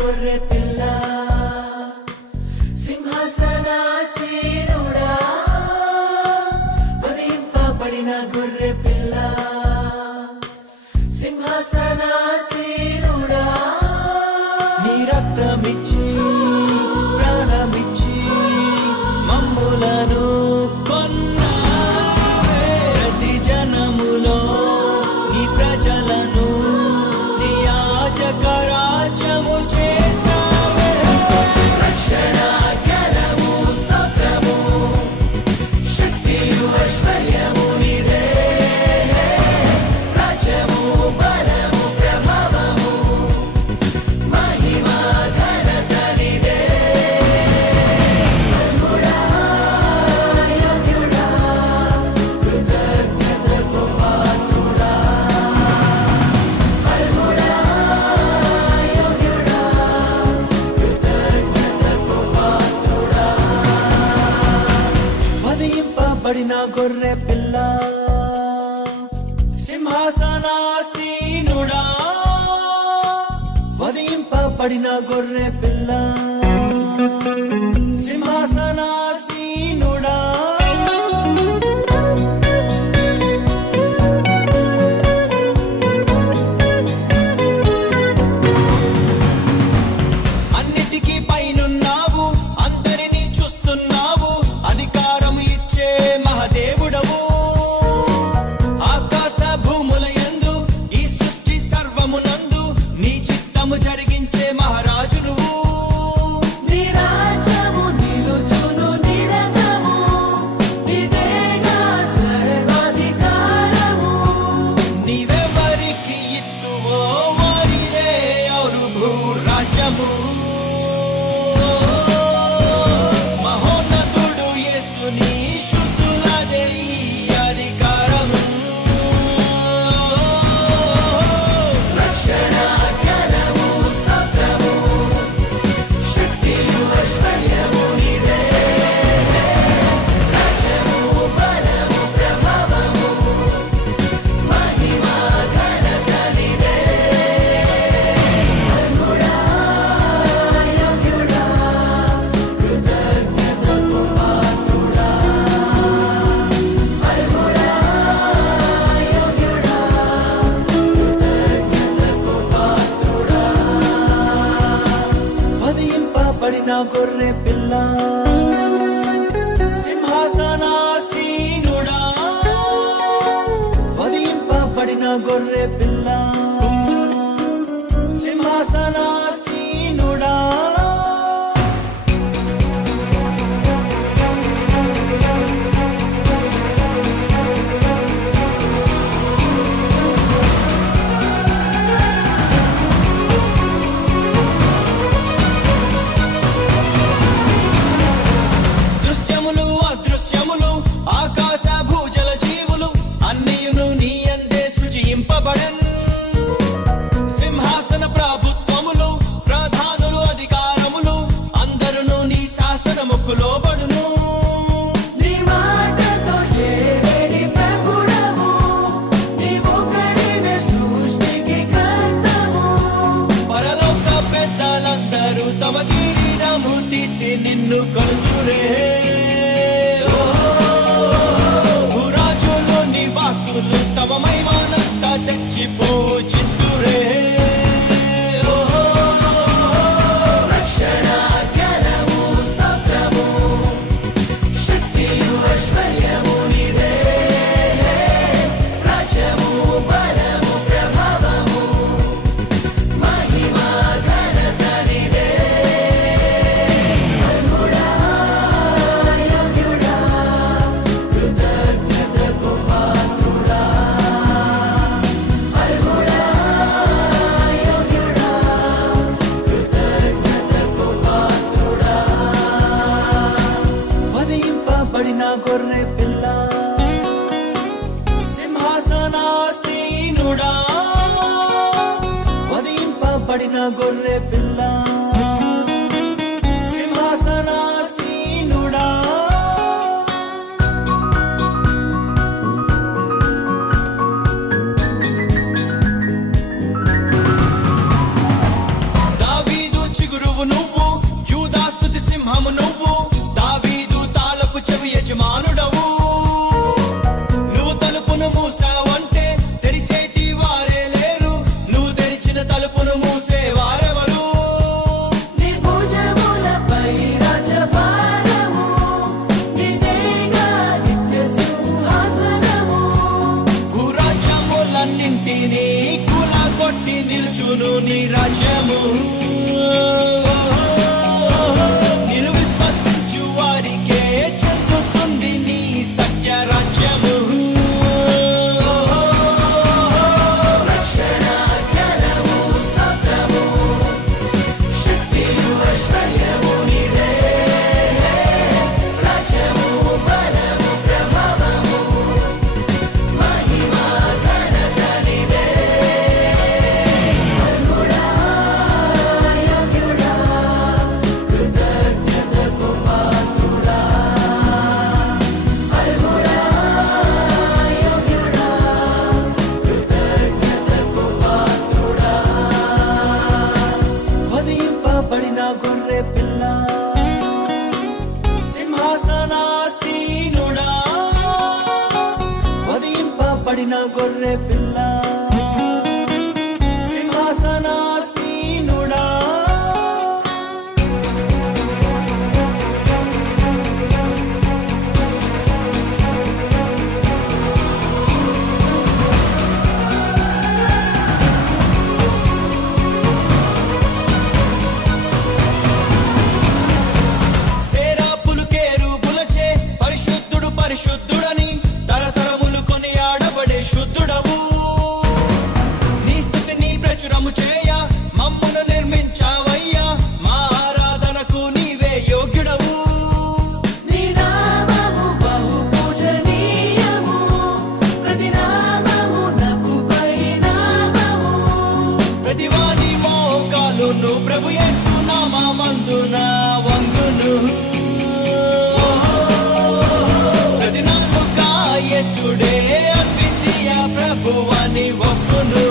గొర్రె పిల్ల సింహాసనాసీనుడా, వధింపబడిన గొర్రె పిల్ల సింహాసనాసీనుడా, నీ రక్తమిచ్చి ప్రాణమిచ్చి మమ్ములను కొన్నావే. ప్రతి జనములో నీ ప్రజలను నీ యాజక రాజ్యము చేసావే. రక్షణ జ్ఞానము స్తోత్రము శక్తియు ఐశ్వర్యము నీదే, రాజ్యము బలము ప్రభావము మహిమ ఘనత నీదే. అర్హుడా యోగ్యుడా కృతజ్ఞతకు పాత్రుడా, అర్హుడా యోగ్యుడా కృతజ్ఞతకు పాత్రుడా. వధింపబడిన గొర్రె పిల్ల సింహాసనాసీనుడా, వధింపబడిన గొర్రె పిల్ల సింహాసనాసీనుడా. అన్నిటికీ పైనున్నావు, అందరినీ చూస్తున్నావు, అధికారం ఇచ్చే మహదేవుడవు. ఆకాశ భూముల యందు ఈ సృష్టి సర్వమునందు నీ చిత్తము జరిగించే మహారాజు నువ్వు. నీ రాజ్యము నిలుచును నిరతము, నీదేగా సర్వాధికారము. నీవెవరికి ఇత్తువో వారిదే ఔరు భూరాజ్యము. మహోన్నతుడు యేసుని శుద్ధులదే ఈ అధికారము. రక్షణ జ్ఞానము స్తోత్రము శక్తియు ఐశ్వర్యము నీదే, రాజ్యము బలము ప్రభావము మహిమ ఘనత నీదే. అర్హుడా యోగ్యుడా కృతజ్ఞతకు పాత్రుడా, అర్హుడా యోగ్యుడా కృతజ్ఞతకు పాత్రుడా. వధింపబడిన గొర్రె పిల్ల సింహాసనాసీనుడా, వధింపబడిన గొర్రె పిల్ల సింహాసనాసీనుడా. దృశ్యములు అదృశ్యములు ఆకాశ భూజల జీవులు అన్నియును నీ అందే సృజింపబడెన్. సింహాసన ప్రభుత్వములు ప్రధానులు అధికారములు అందరును నీ శాసనముకు లోబడును. నీ మాటతో ఏలేడి ప్రభుడవు, నీవొకడివే సృష్టికి కర్తవు. పరలోక పెద్దలందరూ తమ కిరీటము తీసి నిన్ను కొలుతురే. భూరాజులు నివాసులు తమ మహిమానంతా తెచ్చి పూజింతురే. వధింపబడిన గొర్రె పిల్ల సింహాసనాసీనుడా దావీదు చిగురువు నువ్వు యూదా స్తుతి సింహము నువ్వు దావీదు తాళపు చెవి యజమానుడవు నువ్వు తలుపును మూసావంటే తెరిచేటి వారే లేరు నువ్వు తెరిచిన తలుపును మూసే వారెవరు నీ భుజములపై రాజభారము నీదేగా నిత్య సింహాసనము భూరాజ్యములన్నింటినీ కూలగొట్టి నిల్చును నీ రాజ్యము నిన్ను విశ్వసించు వారికే చెందుతుంది నీ సత్య రాజ్యము రక్షణ జ్ఞానము స్తోత్రము శక్తియు ఐశ్వర్యము నీదే రాజ్యము బలము ప్రభావము మహిమ ఘనత నీదే అర్హుడా యోగ్యుడా కృతజ్ఞతకు పాత్రుడా అర్హుడా యోగ్యుడా కృతజ్ఞతకు పాత్రుడా వధింపబడిన గొర్రె పిల్ల సింహాసనాసీనుడా వధింపబడిన గొర్రె పిల్ల సింహాసనాసీనుడా సేరాపులు కేరుబులచే పరిశుద్ధుడు పరిశుద్ధుడని తరతరములు కొనియాడబడే శుద్ధుడవు నీ స్తుతిని ప్రచురము చేయ మమ్మును నిర్మించావయ్యా మా ఆరాధనకు నీవే యోగ్యుడవు నీ నామము బహు పూజనీయము ప్రతి నామమునకు పరిణామము ప్రతివాది మోకాలును ప్రభు యేసు నామమందున వంగును ప్రతి నాలుక యేసుడే అద్వితీయ ప్రభువని ఒప్పును